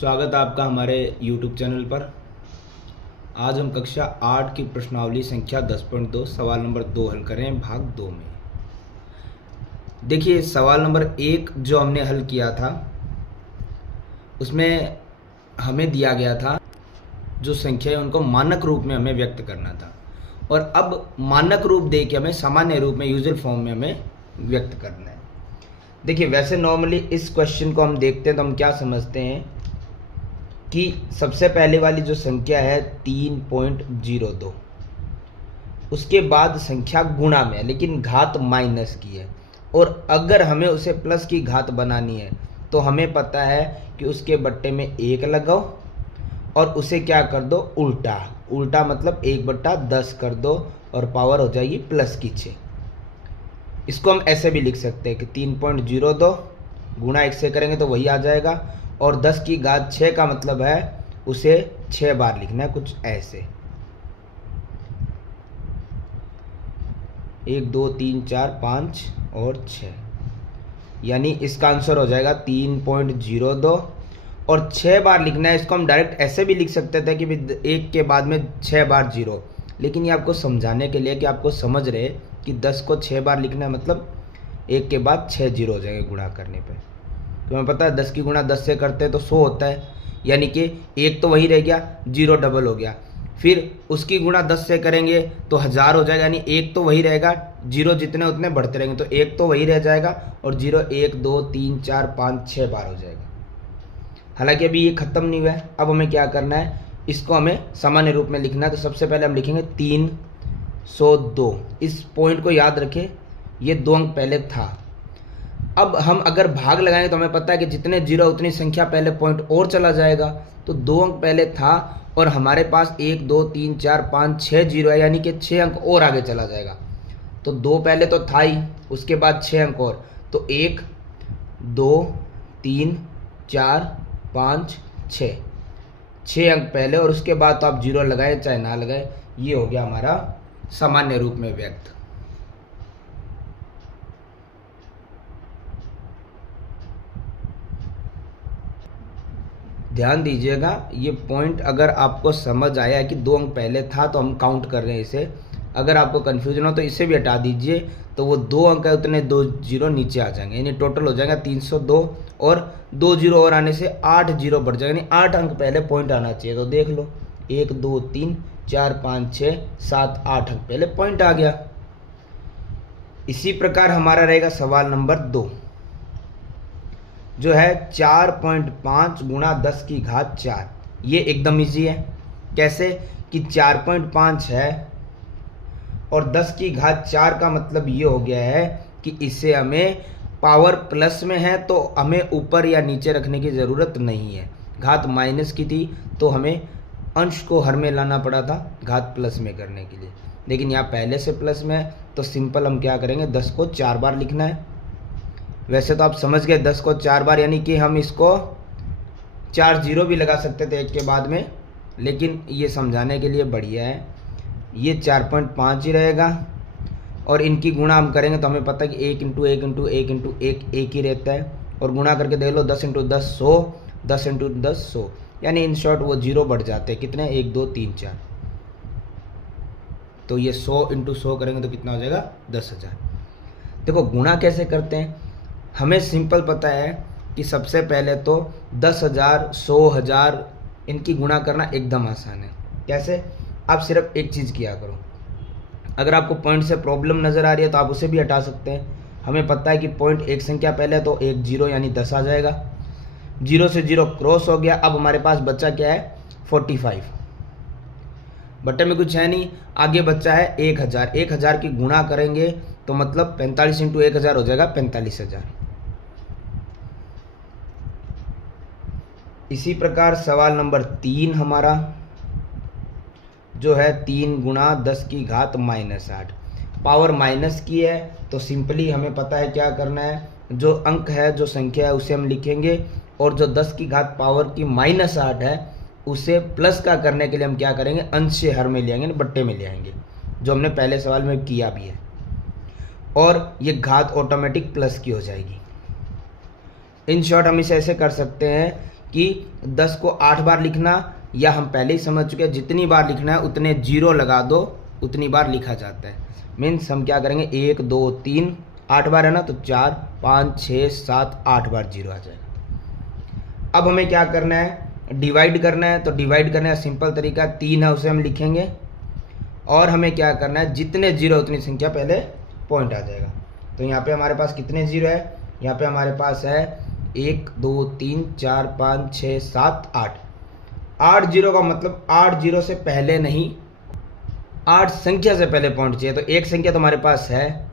स्वागत है आपका हमारे YouTube चैनल पर। आज हम कक्षा 8 की प्रश्नावली संख्या 10.2 सवाल नंबर 2 हल कर रहे हैं भाग 2 में। देखिए सवाल नंबर 1 जो हमने हल किया था उसमें हमें दिया गया था जो संख्या है उनको मानक रूप में हमें व्यक्त करना था, और अब मानक रूप दे के हमें सामान्य रूप में यूजुअल फॉर्म में हमें व्यक्त करना है। देखिए वैसे नॉर्मली इस क्वेश्चन को हम देखते हैं तो हम क्या समझते हैं कि सबसे पहले वाली जो संख्या है 3.02, उसके बाद संख्या गुणा में है लेकिन घात माइनस की है, और अगर हमें उसे प्लस की घात बनानी है तो हमें पता है कि उसके बट्टे में 1 लगाओ और उसे क्या कर दो उल्टा। उल्टा मतलब 1/10 कर दो और पावर हो जाएगी प्लस की 6। इसको हम ऐसे भी लिख सकते हैं कि 3.02 गुणा 1 से करेंगे तो वही आ जाएगा, और 10 की घात 6 का मतलब है उसे 6 बार लिखना है, कुछ ऐसे 1 2 3 4 5 और 6, यानी इसका आंसर हो जाएगा 3.02 और 6 बार लिखना है। इसको हम डायरेक्ट ऐसे भी लिख सकते थे कि 1 के बाद में 6 बार 0, लेकिन ये आपको समझाने के लिए कि आपको समझ रहे कि 10 को 6 बार लिखना है, मतलब 1 के बाद 6 0 हो जाएंगे गुणा करने पे। तो हमें पता है 10 की गुणा 10 से करते हैं तो 100 होता है, यानी कि 1 तो वही रह गया, 0 डबल हो गया। फिर उसकी गुणा 10 से करेंगे तो 1000 हो जाएगा, यानी 1 तो वही रहेगा, 0 जितने उतने बढ़ते रहेंगे, तो 1 तो वही रह जाएगा और 0 1 2 3 4 5 6 बार हो जाएगा। हालांकि अभी ये खत्म नहीं हुआ है, अब हमें क्या करना है, इसको हमें सामान्य रूप में लिखना है। तो सबसे पहले हम लिखेंगे 302। इस पॉइंट को याद रखें, ये 2 अंक पहले था। अब हम अगर भाग लगाएंगे तो हमें पता है कि जितने 0 उतनी संख्या पहले पॉइंट और चला जाएगा, तो 2 अंक पहले था और हमारे पास 1 2 3 4 5 6 0 है, यानी कि 6 अंक और आगे चला जाएगा। तो 2 पहले तो था ही, उसके बाद 6 अंक और, तो 1 2 3 4 5 6 अंक पहले, और उसके बाद तो आप 0 लगाए चाहे ना लगाए। ये हो गया हमारा सामान्य रूप में व्यक्त। ध्यान दीजिएगा, ये पॉइंट अगर आपको समझ आया है कि 2 अंक पहले था तो हम काउंट कर रहे हैं इसे। अगर आपको कन्फ्यूजन हो तो इसे भी हटा दीजिए, तो वो 2 अंक है उतने 2 0 नीचे आ जाएंगे, यानी टोटल हो जाएगा 302, और 2 0 और आने से 8 0 बढ़ जाएगा, यानी 8 अंक पहले पॉइंट आना चाहिए। तो देख लो 1 2 3 4 5 6 7 8 अंक पहले पॉइंट आ गया। इसी प्रकार हमारा रहेगा सवाल नंबर 2 जो है 4.5 गुणा 10 की घात 4। ये एकदम इजी है। कैसे कि 4.5 है और 10 की घात 4 का मतलब ये हो गया है कि इसे हमें पावर प्लस में है तो हमें ऊपर या नीचे रखने की ज़रूरत नहीं है। घात माइनस की थी तो हमें अंश को हर में लाना पड़ा था घात प्लस में करने के लिए, लेकिन यहाँ पहले से प्लस में है तो सिंपल हम क्या करेंगे, 10 को 4 बार लिखना है। वैसे तो आप समझ गए 10 को 4 बार, यानी कि हम इसको 4 0 भी लगा सकते थे 1 के बाद में, लेकिन ये समझाने के लिए बढ़िया है, ये 4.5 ही रहेगा। और इनकी गुणा हम करेंगे तो हमें पता है कि 1 इंटू 1 इंटू 1 इंटू 1 1 ही रहता है, और गुणा करके देख लो 10 इंटू 10 100, 10 इंटू 10 100, यानी इन शॉर्ट वो 0 बढ़ जाते हैं। कितने 1 2 3 4, तो ये 100 इंटू 100 करेंगे तो कितना हो जाएगा 10,000। देखो गुणा कैसे करते हैं, हमें सिंपल पता है कि सबसे पहले तो 10,000 100,000 इनकी गुणा करना एकदम आसान है। कैसे, आप सिर्फ एक चीज़ किया करो, अगर आपको पॉइंट से प्रॉब्लम नज़र आ रही है तो आप उसे भी हटा सकते हैं। हमें पता है कि पॉइंट एक संख्या पहले है तो 1 0 यानी 10 आ जाएगा, 0 से 0 क्रॉस हो गया। अब हमारे पास बच्चा क्या है 45, बट्टे में कुछ है नहीं, आगे बच्चा है 1000। 1000 की गुणा करेंगे तो मतलब 45 इंटू 1000 हो जाएगा 45,000। इसी प्रकार सवाल नंबर 3 हमारा जो है 3 गुणा 10 की घात -8। पावर माइनस की है तो सिंपली हमें पता है क्या करना है, जो अंक है जो संख्या है उसे हम लिखेंगे, और जो 10 की घात पावर की -8 है उसे प्लस का करने के लिए हम क्या करेंगे, अंश से हर में ले आएंगे, बट्टे में ले आएंगे, जो हमने पहले सवाल में किया भी है, और ये घात ऑटोमेटिक प्लस की हो जाएगी। इन शॉर्ट हम इसे ऐसे कर सकते हैं कि 10 को 8 बार लिखना, या हम पहले ही समझ चुके हैं जितनी बार लिखना है उतने जीरो लगा दो, उतनी बार लिखा जाता है। मीन्स हम क्या करेंगे, 1 2 3 8 बार है ना, तो 4 5 6 7 8 बार जीरो आ जाएगा। अब हमें क्या करना है, डिवाइड करना है। तो डिवाइड करने का सिंपल तरीका 3 है, उसे हम लिखेंगे, और हमें क्या करना है, जितने जीरो उतनी संख्या पहले पॉइंट आ जाएगा। तो यहाँ पे हमारे पास कितने जीरो है, यहाँ पे हमारे पास है 1 2 3 4 5 6 7 8। 8 जीरो का मतलब 8 जीरो से पहले नहीं, 8 संख्या से पहले पॉइंट चाहिए। तो एक संख्या तो हमारे पास है,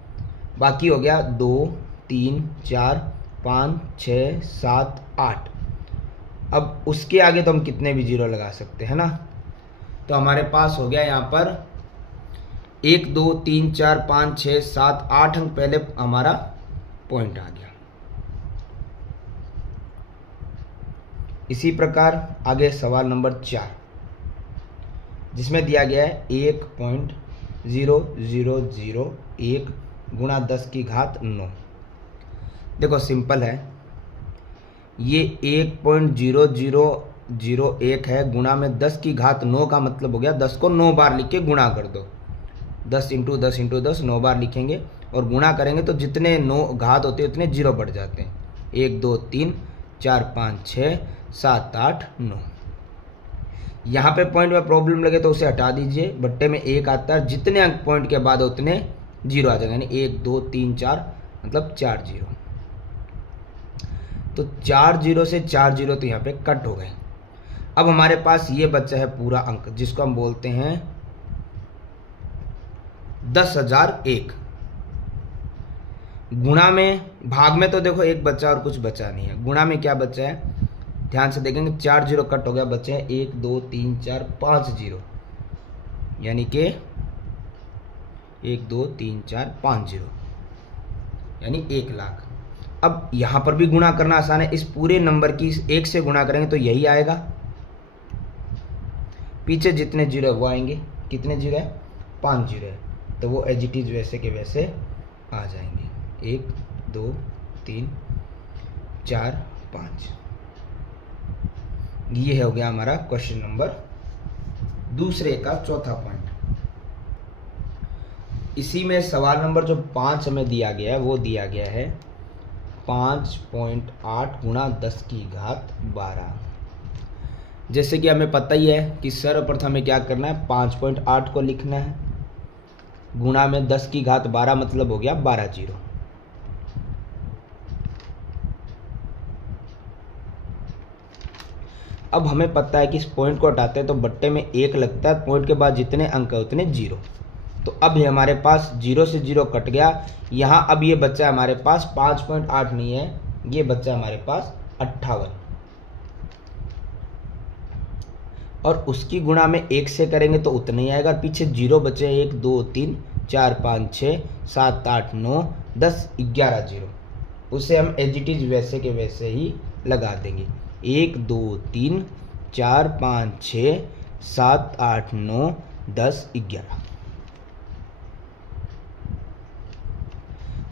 बाकी हो गया 2 3 4 5 6 7 8। अब उसके आगे तो हम कितने भी जीरो लगा सकते हैं ना। तो हमारे पास हो गया यहाँ पर 1 2 3 4 5 6 7 8 अंक पहले हमारा पॉइंट आ गया। इसी प्रकार आगे सवाल नंबर 4, जिसमें दिया गया है 1.00001 गुणा 10 की घात 9। देखो सिंपल है, ये 1.0001 है, गुणा में 10 की घात 9 का मतलब हो गया 10 को 9 बार लिख के गुणा कर दो। 10 इंटू 10 इंटू 10 9 बार लिखेंगे, और गुणा करेंगे तो जितने 9 घात होते हैं उतने जीरो बढ़ जाते हैं। 1 2 3 4 5 6 7 8 9। यहाँ पे पॉइंट में प्रॉब्लम लगे तो उसे हटा दीजिए, बट्टे में 1 आता है, जितने अंक पॉइंट के बाद उतने जीरो आ जाएंगे, यानी 1 2 3 4 मतलब 4 जीरो। तो 4 जीरो से 4 जीरो तो यहाँ पे कट हो गए। अब हमारे पास ये बचा है पूरा अंक, जिसको हम बोलते हैं 10,001। गुणा में, भाग में तो देखो एक बचा और कुछ बचा नहीं है, गुणा में क्या बचा है ध्यान से देखेंगे, 4 जीरो कट हो गया, बचे हैं 1 2 3 4 5 जीरो, यानी कि 1 2 3 4 5 जीरो, यानी 1 लाख। अब यहां पर भी गुणा करना आसान है, इस पूरे नंबर की 1 से गुणा करेंगे तो यही आएगा, पीछे जितने जीरो वो आएंगे। कितने जीरो है, 5 जीरो है, तो वो एज इट इज वैसे के वैसे आ जाएंगे। 1 2 3 4 5। ये हो गया हमारा क्वेश्चन नंबर दूसरे का चौथा पॉइंट। इसी में सवाल नंबर जो 5 हमें दिया गया है वो दिया गया है 5.8 गुणा 10 की घात 12। जैसे कि हमें पता ही है कि सर्वप्रथम हमें क्या करना है, 5.8 को लिखना है, गुणा में 10 की घात 12 मतलब हो गया 12 जीरो। अब हमें पता है कि इस पॉइंट को हटाते हैं तो बट्टे में 1 लगता है, पॉइंट के बाद जितने अंक है उतने जीरो। तो अब ये हमारे पास जीरो से जीरो कट गया, यहाँ अब ये बच्चा है हमारे पास 5.8 नहीं है, ये बच्चा है हमारे पास 58, और उसकी गुणा में 1 से करेंगे तो उतना ही आएगा। पीछे जीरो बचे 1 2 3 4 5 6 7 8 9 10 11 जीरो, उसे हम एज इट इज वैसे के वैसे ही लगा देंगे। 1 2 3 4 5 6 7 8 9 10 11।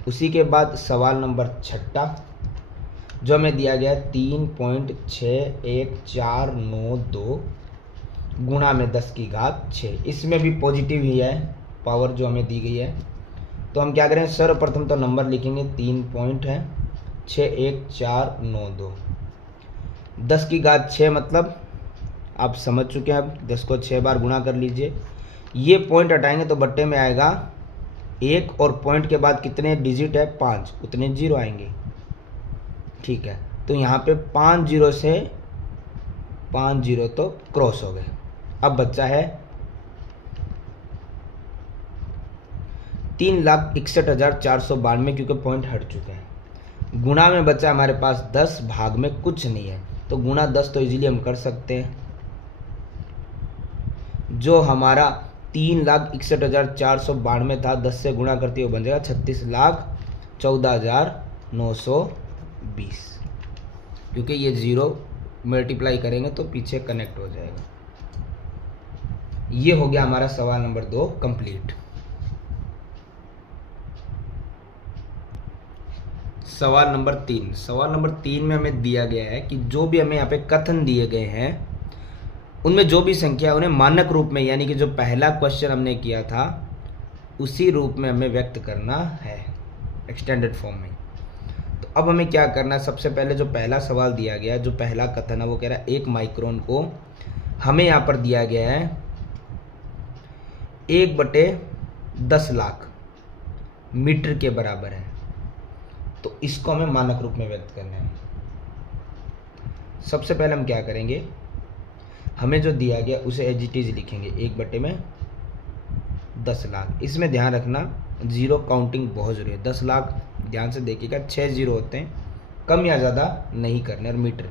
उसी के बाद सवाल नंबर 6 जो हमें दिया गया है 3.61492 गुणा में 10 की घात 6। इसमें भी पॉजिटिव ही है पावर जो हमें दी गई है, तो हम क्या करें, सर्वप्रथम तो नंबर लिखेंगे, 3 पॉइंट है 61492, 10 की घात 6 मतलब आप समझ चुके हैं। अब 10 को 6 बार गुणा कर लीजिए, ये पॉइंट हटाएंगे तो बट्टे में आएगा 1, और पॉइंट के बाद कितने डिजिट है 5, उतने जीरो आएंगे। ठीक है, तो यहाँ पे 5 जीरो से 5 जीरो तो क्रॉस हो गए। अब बच्चा है 3,61,492, क्योंकि पॉइंट हट चुके हैं। गुणा में बचा हमारे पास 10, भाग में कुछ नहीं है, तो गुणा 10 तो इजीली हम कर सकते हैं। जो हमारा 3,61,492 था, 10 से गुणा करते हुए बन जाएगा 36,14,920, क्योंकि ये जीरो मल्टीप्लाई करेंगे तो पीछे कनेक्ट हो जाएगा। ये हो गया हमारा सवाल नंबर 2 कंप्लीट। सवाल नंबर 3। सवाल नंबर 3 में हमें दिया गया है कि जो भी हमें यहाँ पे कथन दिए गए हैं उनमें जो भी संख्या है उन्हें मानक रूप में, यानी कि जो पहला क्वेश्चन हमने किया था उसी रूप में हमें व्यक्त करना है, एक्सटेंडेड फॉर्म में। तो अब हमें क्या करना है, सबसे पहले जो पहला सवाल दिया गया है, जो पहला कथन है वो कह रहा है 1 माइक्रोन को हमें यहाँ पर दिया गया है 1/10 लाख मीटर के बराबर है। तो इसको हमें मानक रूप में व्यक्त करना है। सबसे पहले हम क्या करेंगे, हमें जो दिया गया उसे एज इट इज लिखेंगे 1/10 लाख। इसमें ध्यान रखना जीरो काउंटिंग बहुत जरूरी है। 10 लाख ध्यान से देखिएगा 6 जीरो होते हैं, कम या ज़्यादा नहीं करने। और मीटर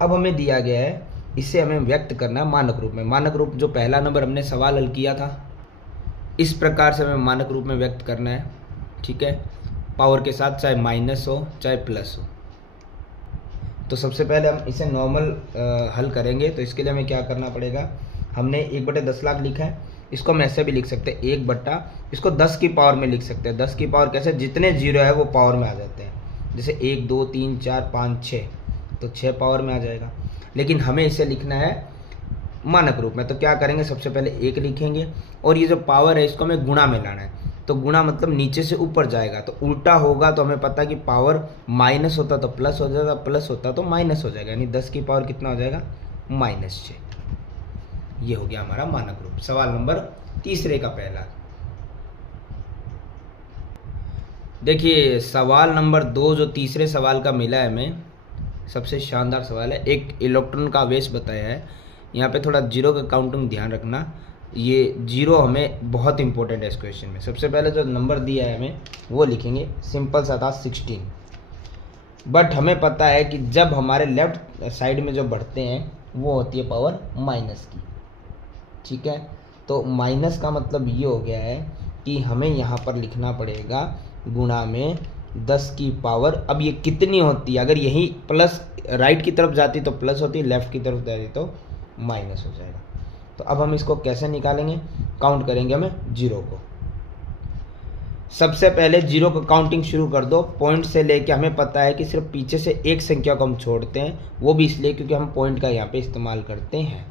अब हमें दिया गया है, इसे हमें व्यक्त करना है मानक रूप में। मानक रूप जो पहला नंबर हमने सवाल हल किया था इस प्रकार से हमें मानक रूप में व्यक्त करना है, ठीक है। पावर के साथ चाहे माइनस हो चाहे प्लस हो। तो सबसे पहले हम इसे नॉर्मल हल करेंगे। तो इसके लिए हमें क्या करना पड़ेगा, हमने 1/10 लाख लिखा है, इसको हम ऐसे भी लिख सकते हैं 1 इसको 10 की पावर में लिख सकते हैं। 10 की पावर कैसे, जितने जीरो है वो पावर में आ जाते हैं। जैसे 1 2 3 4 5 6, तो 6 पावर में आ जाएगा। लेकिन हमें इसे लिखना है मानक रूप में। तो क्या करेंगे, सबसे पहले 1 लिखेंगे और ये जो पावर है इसको हमें गुणा में लाना है। तो गुणा मतलब नीचे से ऊपर जाएगा, तो उल्टा होगा। तो हमें पता है कि पावर माइनस होता तो प्लस हो जाएगा, प्लस होता तो माइनस हो जाएगा, यानी 10 की पावर कितना हो जाएगा, -6। ये हो गया हमारा मानक रूप। सवाल नंबर तीसरे का पहला। देखिए सवाल नंबर 2 जो तीसरे सवाल का मिला है हमें, सबसे शानदार सवाल है। एक इलेक्ट्रॉन का आवेश बताया है। यहाँ पे थोड़ा जीरो का काउंटिंग ध्यान रखना, ये जीरो हमें बहुत इंपॉर्टेंट है इस क्वेश्चन में। सबसे पहले जो नंबर दिया है हमें वो लिखेंगे, सिंपल सा था 16। बट हमें पता है कि जब हमारे लेफ्ट साइड में जो बढ़ते हैं वो होती है पावर माइनस की, ठीक है। तो माइनस का मतलब ये हो गया है कि हमें यहाँ पर लिखना पड़ेगा गुणा में 10 की पावर। अब ये कितनी होती है, अगर यही प्लस राइट की तरफ जाती तो प्लस होती, लेफ्ट की तरफ जाती तो माइनस हो जाएगा। तो अब हम इसको कैसे निकालेंगे, काउंट करेंगे हमें जीरो को। सबसे पहले जीरो को काउंटिंग शुरू कर दो पॉइंट से लेके। हमें पता है कि सिर्फ पीछे से एक संख्या को हम छोड़ते हैं, वो भी इसलिए क्योंकि हम पॉइंट का यहाँ पे इस्तेमाल करते हैं,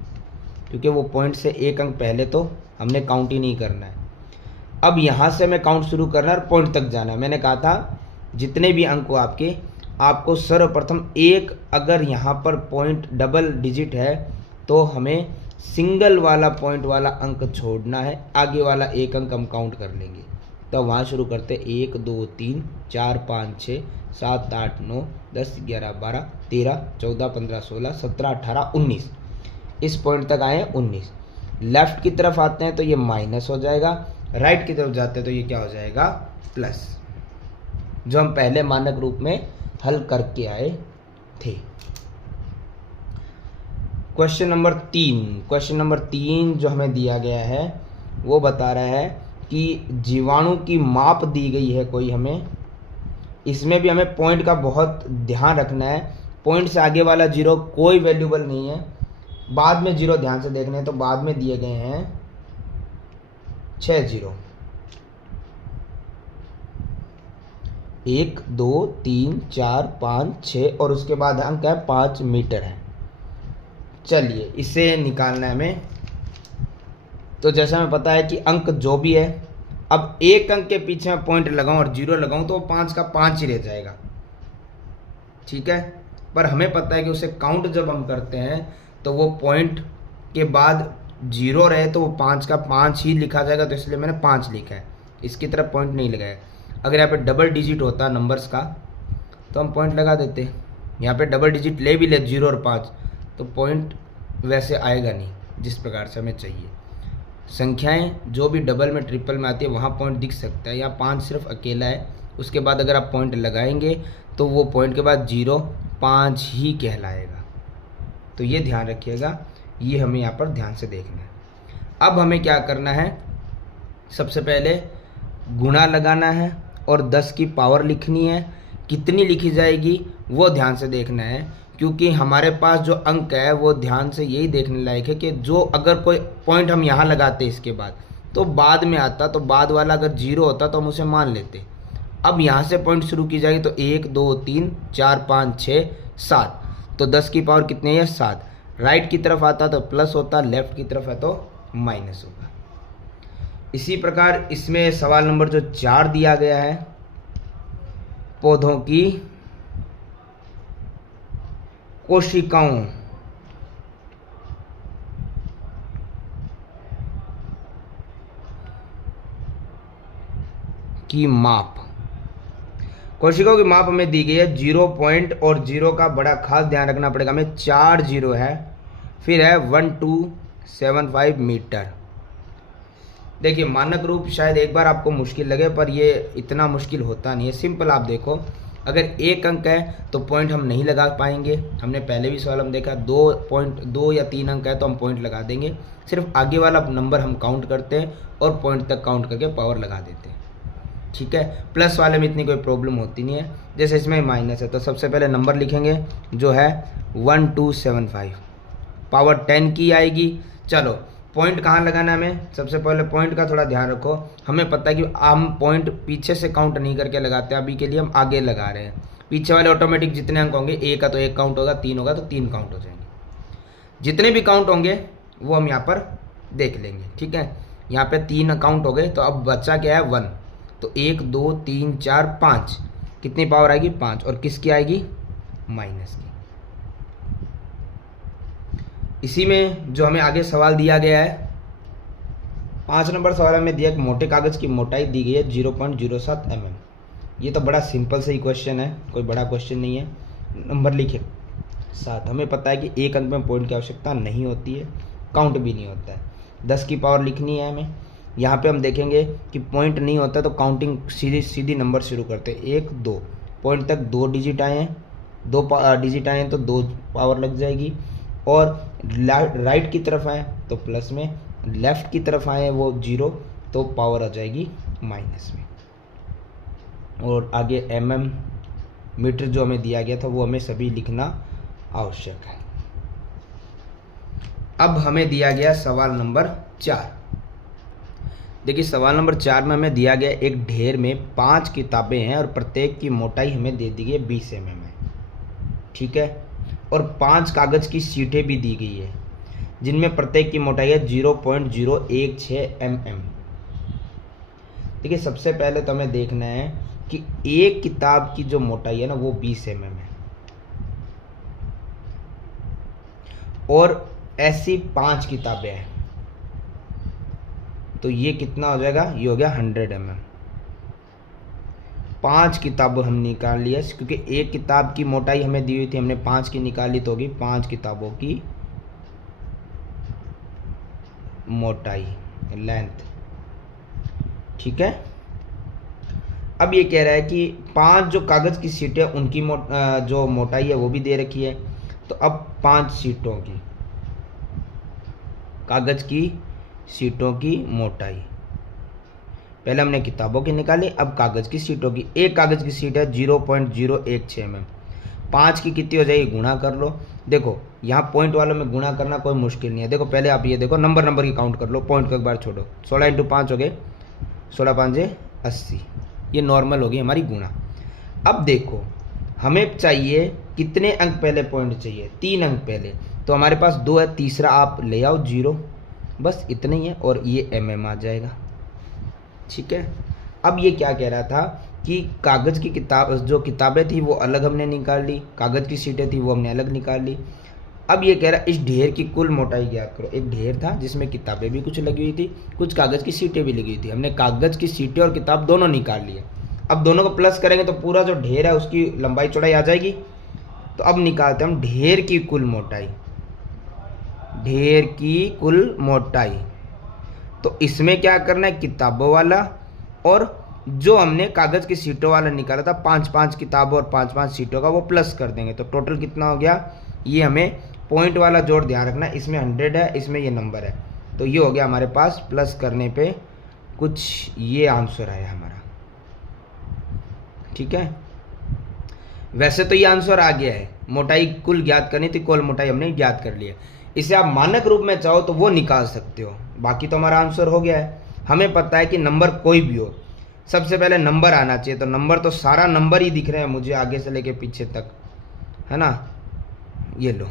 क्योंकि वो पॉइंट से एक अंक पहले तो हमने काउंट ही नहीं करना है। अब यहाँ से हमें काउंट शुरू करना है और पॉइंट तक जाना है। मैंने कहा था जितने भी अंक हो आपके, आपको सर्वप्रथम एक, अगर यहाँ पर पॉइंट डबल डिजिट है तो हमें सिंगल वाला पॉइंट वाला अंक छोड़ना है, आगे वाला एक अंक हम काउंट कर लेंगे। तो वहाँ शुरू करते 1 2 3 4 5 6 7 8 9 10 11 12 13 14 15 16 17 18 19, इस पॉइंट तक आए हैं 19। लेफ्ट की तरफ आते हैं तो ये माइनस हो जाएगा, राइट की तरफ जाते हैं तो ये क्या हो जाएगा, प्लस, जो हम पहले मानक रूप में हल करके आए थे। क्वेश्चन नंबर 3 जो हमें दिया गया है वो बता रहा है कि जीवाणु की माप दी गई है कोई हमें। इसमें भी हमें पॉइंट का बहुत ध्यान रखना है। पॉइंट से आगे वाला जीरो कोई वैल्यूबल नहीं है, बाद में जीरो ध्यान से देखने हैं। तो बाद में दिए गए हैं 6 जीरो, 1 2 3 4 5 6 और उसके बाद अंक है 5 मीटर है। चलिए इसे निकालना है हमें। तो जैसा हमें पता है कि अंक जो भी है, अब एक अंक के पीछे मैं पॉइंट लगाऊं और जीरो लगाऊं तो 5 का 5 ही रह जाएगा, ठीक है। पर हमें पता है कि उसे काउंट जब हम करते हैं तो वो पॉइंट के बाद जीरो रहे तो वो 5 का 5 ही लिखा जाएगा। तो इसलिए मैंने 5 लिखा है, इसकी तरफ पॉइंट नहीं लगाया। अगर यहाँ पे डबल डिजिट होता नंबर्स का तो हम पॉइंट लगा देते। यहाँ पे डबल डिजिट ले भी ले 0 और 5 तो पॉइंट वैसे आएगा नहीं जिस प्रकार से हमें चाहिए। संख्याएं जो भी डबल में ट्रिपल में आती है वहाँ पॉइंट दिख सकता है, यहाँ 5 सिर्फ अकेला है। उसके बाद अगर आप पॉइंट लगाएंगे तो वो पॉइंट के बाद 0 5 ही कहलाएगा। तो ये ध्यान रखिएगा, ये हमें यहाँ पर ध्यान से देखना है। अब हमें क्या करना है, सबसे पहले गुणा लगाना है और 10 की पावर लिखनी है। कितनी लिखी जाएगी वो ध्यान से देखना है, क्योंकि हमारे पास जो अंक है वो ध्यान से यही देखने लायक है कि जो अगर कोई पॉइंट हम यहाँ लगाते हैं इसके बाद तो बाद में आता, तो बाद वाला अगर 0 होता तो हम उसे मान लेते। अब यहाँ से पॉइंट शुरू की जाएगी तो 1 2 3 4 5 6 7, तो 10 की पावर कितनी है 7। राइट की तरफ आता तो प्लस होता, लेफ्ट की तरफ है तो माइनस होगा। इसी प्रकार इसमें सवाल नंबर जो 4 दिया गया है, पौधों की कोशिकाओं की माप, कोशिकाओं की माप हमें दी गई है 0 पॉइंट, और 0 का बड़ा खास ध्यान रखना पड़ेगा हमें, 4 0 है, फिर है 1275 मीटर। देखिए मानक रूप शायद एक बार आपको मुश्किल लगे, पर ये इतना मुश्किल होता नहीं है, सिंपल। आप देखो अगर 1 अंक है तो पॉइंट हम नहीं लगा पाएंगे, हमने पहले भी सवाल हम देखा 2 या 3 अंक है तो हम पॉइंट लगा देंगे। सिर्फ आगे वाला नंबर हम काउंट करते हैं और पॉइंट तक काउंट करके पावर लगा देते हैं, ठीक है। प्लस वाले में इतनी कोई प्रॉब्लम होती नहीं है। जैसे इसमें माइनस है तो सबसे पहले नंबर लिखेंगे जो है 1275, पावर 10 की आएगी। चलो पॉइंट कहाँ लगाना है हमें, सबसे पहले पॉइंट का थोड़ा ध्यान रखो। हमें पता है कि हम पॉइंट पीछे से काउंट नहीं करके लगाते, अभी के लिए हम आगे लगा रहे हैं। पीछे वाले ऑटोमेटिक जितने अंक होंगे, 1 का तो 1 काउंट होगा, 3 होगा तो 3 काउंट हो जाएंगे। जितने भी काउंट होंगे वो हम यहाँ पर देख लेंगे, ठीक है। यहाँ पे 3 काउंट हो गए, तो अब बच्चा क्या है 1, तो 1 2 3 4 5, कितनी पावर आएगी 5, और किसकी आएगी माइनस की। इसी में जो हमें आगे सवाल दिया गया है, 5 नंबर सवाल में दिया कि मोटे कागज की मोटाई दी गई है 0.07 mm। ये तो बड़ा सिंपल सा ही क्वेश्चन है, कोई बड़ा क्वेश्चन नहीं है। नंबर लिखे 7, हमें पता है कि 1 अंक में पॉइंट की आवश्यकता नहीं होती है, काउंट भी नहीं होता है। 10 की पावर लिखनी है हमें। यहाँ पे हम देखेंगे कि पॉइंट नहीं होता तो काउंटिंग सीधी नंबर शुरू करते हैं, 1 2, पॉइंट तक 2 डिजिट आए हैं, 2 डिजिट आए हैं तो 2 पावर लग जाएगी। और राइट की तरफ आए तो प्लस में, लेफ्ट की तरफ आए वो 0 तो पावर आ जाएगी माइनस में। और आगे mm मीटर जो हमें दिया गया था वो हमें सभी लिखना आवश्यक है। अब हमें दिया गया सवाल नंबर 4। देखिए सवाल नंबर 4 में हमें दिया गया एक ढेर में 5 किताबें हैं और प्रत्येक की मोटाई हमें दे दी गई 20 mm है, ठीक है। और 5 कागज की शीटें भी दी गई है जिनमें प्रत्येक की मोटाई है 0.016 mm। देखिए सबसे पहले तो हमें देखना है कि एक किताब की जो मोटाई है ना वो 20 mm है, और ऐसी 5 किताबें हैं तो ये कितना हो जाएगा, ये हो गया 100 mm। 5 किताबों हम निकाल लिया, क्योंकि एक किताब की मोटाई हमें दी हुई थी, हमने 5 की निकाली तो होगी 5 किताबों की मोटाई, लेंथ, ठीक है। अब ये कह रहा है कि 5 जो कागज की शीटें उनकी जो मोटाई है वो भी दे रखी है। तो अब 5 शीटों की, कागज की शीटों की मोटाई, पहले हमने किताबों की निकाली, अब कागज की शीटों की। एक कागज की शीट है 0.016 mm, 5 की कितनी हो जाएगी, गुणा कर लो। देखो यहाँ पॉइंट वालों में गुणा करना कोई मुश्किल नहीं है। देखो पहले आप ये देखो नंबर की काउंट कर लो, पॉइंट को एक बार छोड़ो। 16 × 5 हो गए, 16 5 80, ये नॉर्मल होगी हमारी गुणा। अब देखो हमें चाहिए कितने अंक पहले पॉइंट चाहिए, 3 अंक पहले, तो हमारे पास 2 है, तीसरा आप ले आओ 0, बस इतना ही है, और ये mm आ जाएगा, ठीक है। अब ये क्या कह रहा था कि कागज़ की किताब, जो किताबें थी वो अलग हमने निकाल ली, कागज़ की शीटें थी वो हमने अलग निकाल ली। अब ये कह रहा है इस ढेर की कुल मोटाई ज्ञात करो। एक ढेर था जिसमें किताबें भी कुछ लगी हुई थी, कुछ कागज़ की शीटें भी लगी हुई थी। हमने कागज़ की शीटें और किताब दोनों निकाल लिए। अब दोनों को प्लस करेंगे तो पूरा जो ढेर है उसकी लंबाई चौड़ाई आ जाएगी। तो अब निकालते हैं हम ढेर की कुल मोटाई, ढेर की कुल मोटाई। तो इसमें क्या करना है, किताबों वाला और जो हमने कागज़ की शीटों वाला निकाला था, 5-5 किताबों और 5-5 शीटों का, वो प्लस कर देंगे। तो टोटल कितना हो गया, ये हमें पॉइंट वाला जोड़ ध्यान रखना है, इसमें 100 है, इसमें ये नंबर है, तो ये हो गया हमारे पास, प्लस करने पे कुछ ये आंसर आया हमारा, ठीक है। वैसे तो ये आंसर आ गया है, मोटाई कुल ज्ञात करनी थी, कुल मोटाई हमने ज्ञात कर ली है। इसे आप मानक रूप में चाहो तो वो निकाल सकते हो, बाकी तो हमारा आंसर हो गया है। हमें पता है कि नंबर कोई भी हो, सबसे पहले नंबर आना चाहिए, तो नंबर तो सारा नंबर ही दिख रहे हैं मुझे आगे से लेके पीछे तक, है ना। ये लो,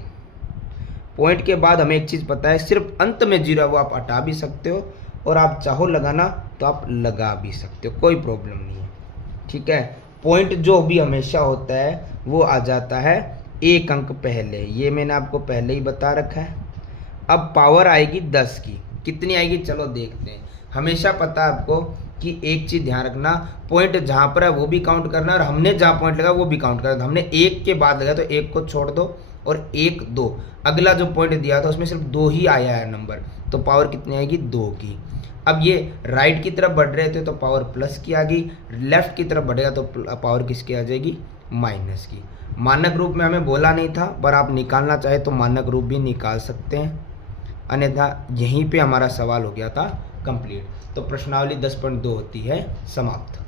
पॉइंट के बाद हमें एक चीज़ पता है, सिर्फ अंत में जीरो है वो आप हटा भी सकते हो, और आप चाहो लगाना तो आप लगा भी सकते हो, कोई प्रॉब्लम नहीं है, ठीक है। पॉइंट जो भी हमेशा होता है वो आ जाता है एक अंक पहले, ये मैंने आपको पहले ही बता रखा है। अब पावर आएगी 10 की, कितनी आएगी चलो देखते हैं। हमेशा पता है आपको कि एक चीज़ ध्यान रखना, पॉइंट जहाँ पर है वो भी काउंट करना, और हमने जहाँ पॉइंट लगा वो भी काउंट करना। हमने एक के बाद लगा तो एक को छोड़ दो, और एक दो, अगला जो पॉइंट दिया था उसमें सिर्फ 2 ही आया है नंबर, तो पावर कितनी आएगी 2 की। अब ये राइट की तरफ बढ़ रहे थे तो पावर प्लस की आ गई, लेफ्ट की तरफ बढ़ेगा तो पावर किसकी आ जाएगी, माइनस की। मानक रूप में हमें बोला नहीं था, पर आप निकालना चाहे तो मानक रूप भी निकाल सकते हैं, अन्यथा यहीं पे हमारा सवाल हो गया था कंप्लीट। तो प्रश्नावली 10.2 होती है समाप्त।